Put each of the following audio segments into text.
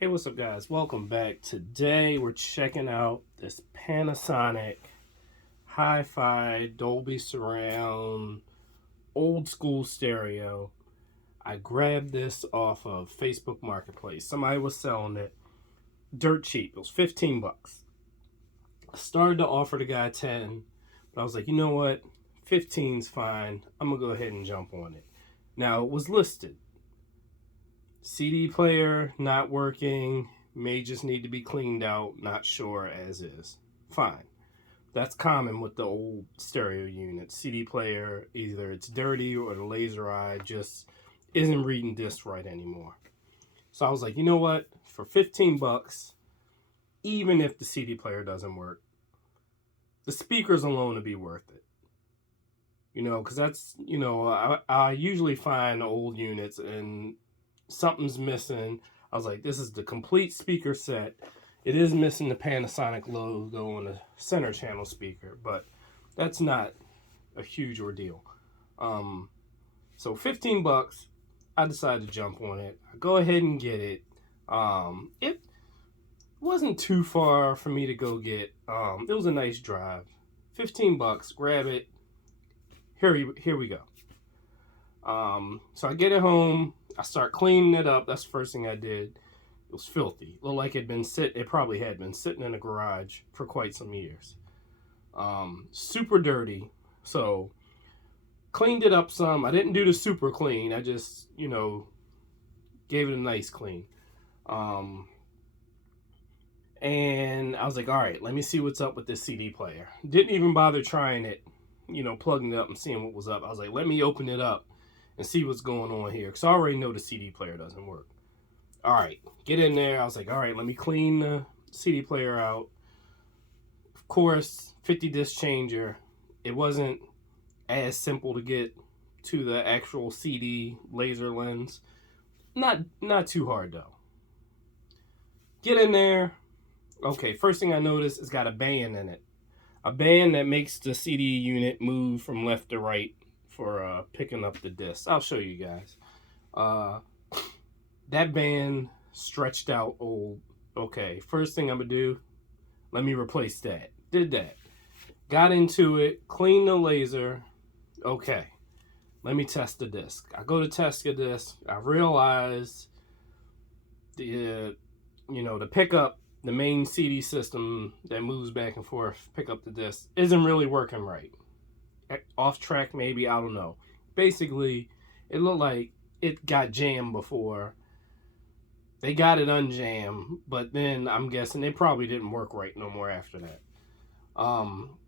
Hey, what's up, guys? Welcome back. Today we're checking out this Panasonic Hi-Fi Dolby Surround old school stereo. I grabbed this off of Facebook Marketplace. Somebody was selling it dirt cheap. It was 15 bucks. I started to offer the guy 10, but I was like, you know what? 15's fine. I'm going to go ahead and jump on it. Now, it was listed. CD player not working, may just need to be cleaned out, not sure, as is. Fine. That's common with the old stereo units. CD player, either it's dirty or the laser eye just isn't reading discs right anymore. So I was like, you know what? For 15 bucks, even if the CD player doesn't work, the speakers alone would be worth it. Because that's, I usually find old units and something's missing. I was like, this is the complete speaker set. It is missing the Panasonic logo on the center channel speaker, but that's not a huge ordeal. So 15 bucks, I decided to jump on it. I go ahead and get it. It wasn't too far for me to go get. It was a nice drive. 15 bucks, grab it. Here we go. So I get it home. I start cleaning it up. That's the first thing I did. It was filthy. Looked like it probably had been sitting in a garage for quite some years. Super dirty. So cleaned it up some. I didn't do the super clean. I just, gave it a nice clean. And I was like, all right, let me see what's up with this CD player. Didn't even bother trying it, plugging it up and seeing what was up. I was like, let me open it up and see what's going on here, because I already know the CD player doesn't work. All right, get in there. I was like, all right, let me clean the CD player out. Of course, 50 disc changer. It wasn't as simple to get to the actual CD laser lens. Not too hard though. Get in there. Okay, first thing I noticed, it's got a band in it. A band that makes the CD unit move from left to right for picking up the discs. I'll show you guys. That band stretched out old. Okay, first thing I'm gonna do, let me replace that. Did that. Got into it, cleaned the laser. Okay, let me test the disc. I go to test the disc. I realize to pick up the main CD system that moves back and forth, pick up the disc, isn't really working right. Off track maybe, I don't know. Basically, it looked like it got jammed before. They got it unjammed, but then I'm guessing it probably didn't work right no more after that.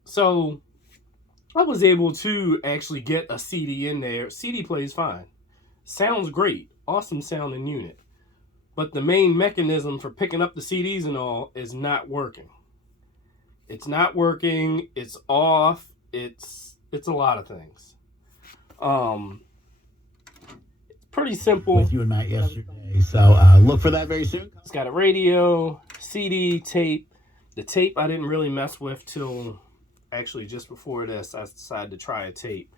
So I was able to actually get a CD in there. CD plays fine. Sounds great. Awesome sounding unit. But the main mechanism for picking up the CDs and all is not working. It's not working. It's off. It's a lot of things. It's pretty simple. With you and Matt yesterday, so look for that very soon. It's got a radio, CD, tape. The tape I didn't really mess with till actually just before this. I decided to try a tape.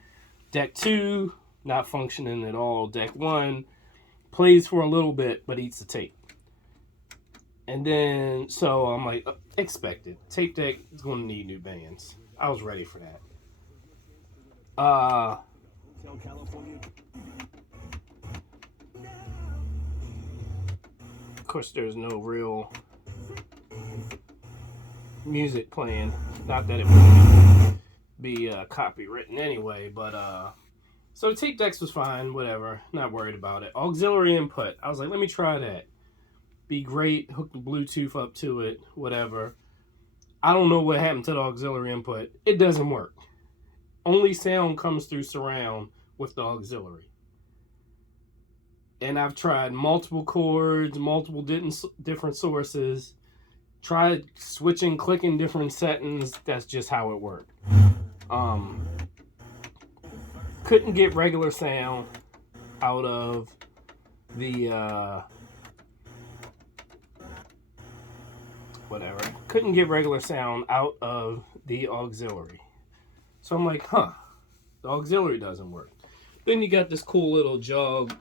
Deck 2, not functioning at all. Deck 1 plays for a little bit, but eats the tape. And then, so I'm like, expected. Tape deck is going to need new bands. I was ready for that. Of course, there's no real music playing. Not that it would be copywritten anyway, but so the tape decks was fine, whatever. Not worried about it. Auxiliary input. I was like, let me try that. Be great. Hook the Bluetooth up to it, whatever. I don't know what happened to the auxiliary input. It doesn't work. Only sound comes through surround with the auxiliary. And I've tried multiple chords, multiple different sources. Tried switching, clicking different settings. That's just how it worked. Couldn't get regular sound out of the couldn't get regular sound out of the auxiliary. So I'm like, the auxiliary doesn't work. Then you got this cool little jog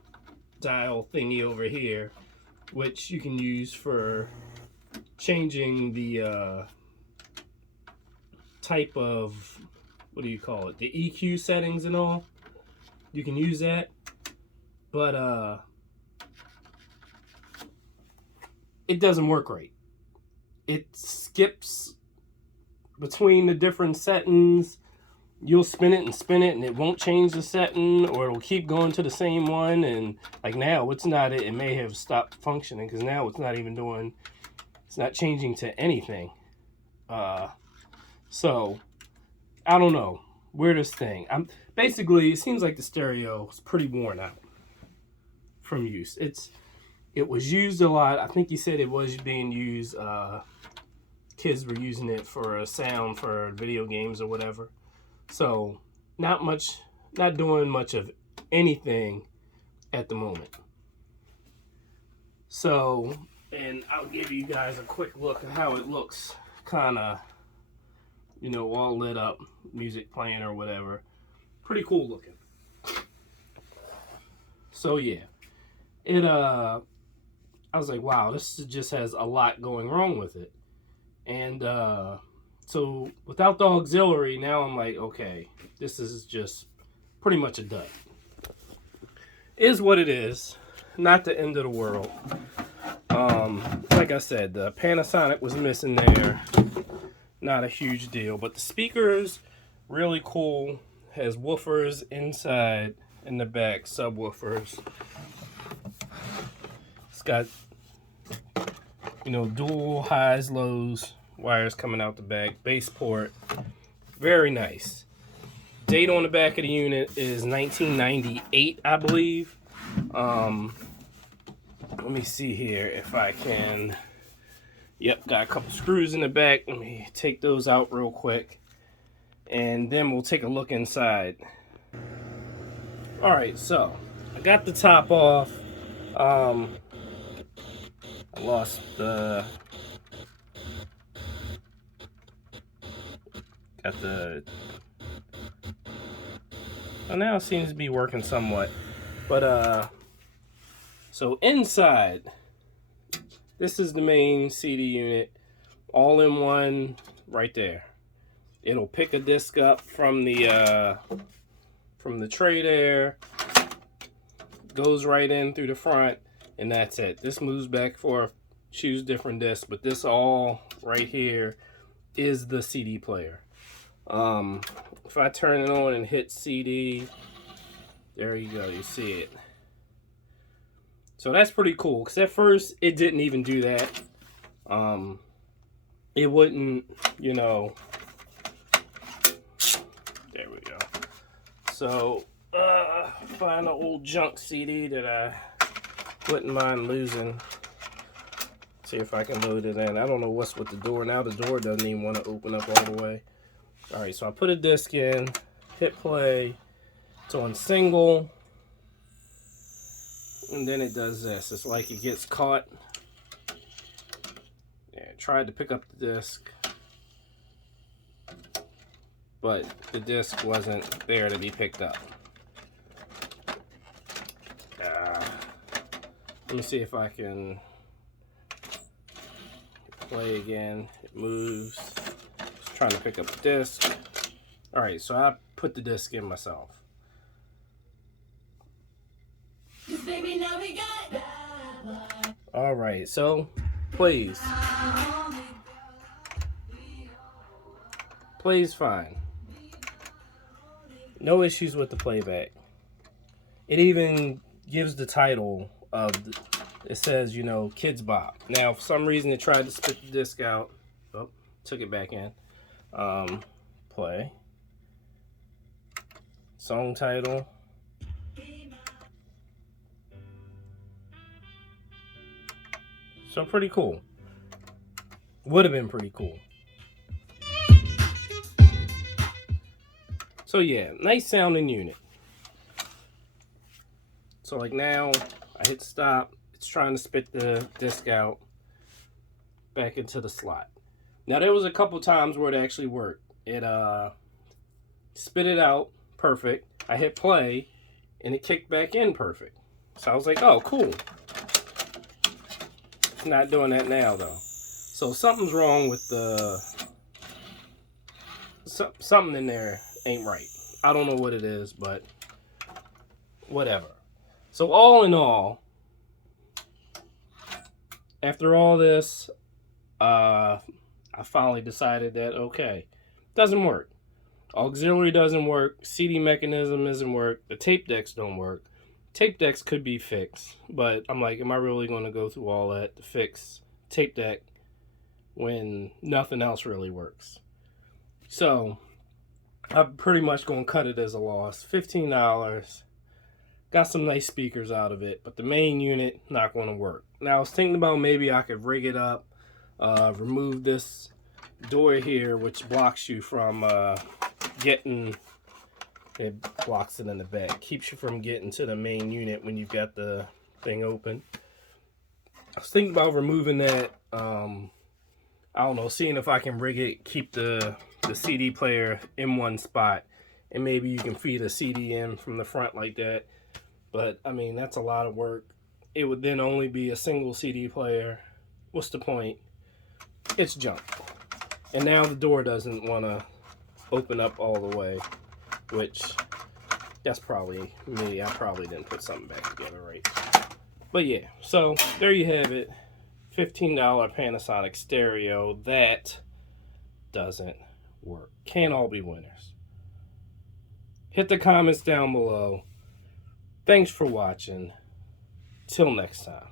dial thingy over here which you can use for changing the type of, what do you call it, the EQ settings and all. You can use that, but it doesn't work right. It skips between the different settings. You'll spin it and it won't change the setting, or it'll keep going to the same one. And like now, it's not, it may have stopped functioning because now it's not even doing, it's not changing to anything. So I don't know, weirdest thing. Basically, it seems like the stereo is pretty worn out from use. It was used a lot. I think he said it was being used, kids were using it for a sound for video games or whatever. So not doing much of anything at the moment. So, and I'll give you guys a quick look at how it looks, kind of, you know, all lit up, music playing or whatever. Pretty cool looking. So yeah, I was like, wow, this just has a lot going wrong with it. And so without the auxiliary, now I'm like, okay, this is just pretty much a dud. Is what it is. Not the end of the world. Like I said, the Panasonic was missing there. Not a huge deal. But the speakers, really cool. Has woofers inside and the back, subwoofers. It's got, you know, dual highs, lows, wires coming out the back, bass port. Very nice. Date on the back of the unit is 1998, I believe. Let me see here if I can. Yep, got a couple screws in the back. Let me take those out real quick, and then we'll take a look inside. All right, so I got the top off. I lost the, got the, well, now it seems to be working somewhat, but so inside, this is the main CD unit, all in one right there. It'll pick a disc up from the tray there, goes right in through the front, and that's it. This moves back and forth, choose different discs, but this all right here is the CD player. If I turn it on and hit CD, there you go, you see it. So that's pretty cool, because at first it didn't even do that. It wouldn't, you know, there we go. So, find an old junk CD that I wouldn't mind losing. See if I can load it in. I don't know what's with the door. Now the door doesn't even want to open up all the way. Alright, so I put a disc in, hit play. It's on single. And then it does this. It's like it gets caught. Yeah, I tried to pick up the disc, but the disc wasn't there to be picked up. Let me see if I can play again. It moves. Just trying to pick up the disc. Alright, so I put the disc in myself. Alright, so plays fine. No issues with the playback. It even gives the title of it says, you know, Kids Bop. Now for some reason it tried to spit the disc out. Oh, took it back in. Play. Song title. So pretty cool. Would have been pretty cool. So yeah, nice sounding unit. So like now, I hit stop. It's trying to spit the disc out back into the slot. Now there was a couple times where it actually worked. It spit it out perfect. I hit play and it kicked back in perfect. So I was like, oh, cool. It's not doing that now though. So something's wrong with the something in there ain't right. I don't know what it is, but whatever. So all in all, after all this, I finally decided that okay, doesn't work. Auxiliary doesn't work. CD mechanism doesn't work. The tape decks don't work. Tape decks could be fixed, but I'm like, am I really going to go through all that to fix tape deck when nothing else really works? So I'm pretty much going to cut it as a loss. $15. Got some nice speakers out of it, but the main unit not going to work. Now I was thinking about maybe I could rig it up, remove this door here, which blocks you from getting. It blocks it in the back, keeps you from getting to the main unit when you've got the thing open. I was thinking about removing that. I don't know, seeing if I can rig it, keep the CD player in one spot, and maybe you can feed a CD in from the front like that. But I mean, that's a lot of work. It would then only be a single CD player. What's the point? It's junk. And now the door doesn't want to open up all the way, which that's probably me. I probably didn't put something back together right. But yeah, so there you have it. $15 Panasonic stereo that doesn't work. Can't all be winners. Hit the comments down below. Thanks for watching. Till next time.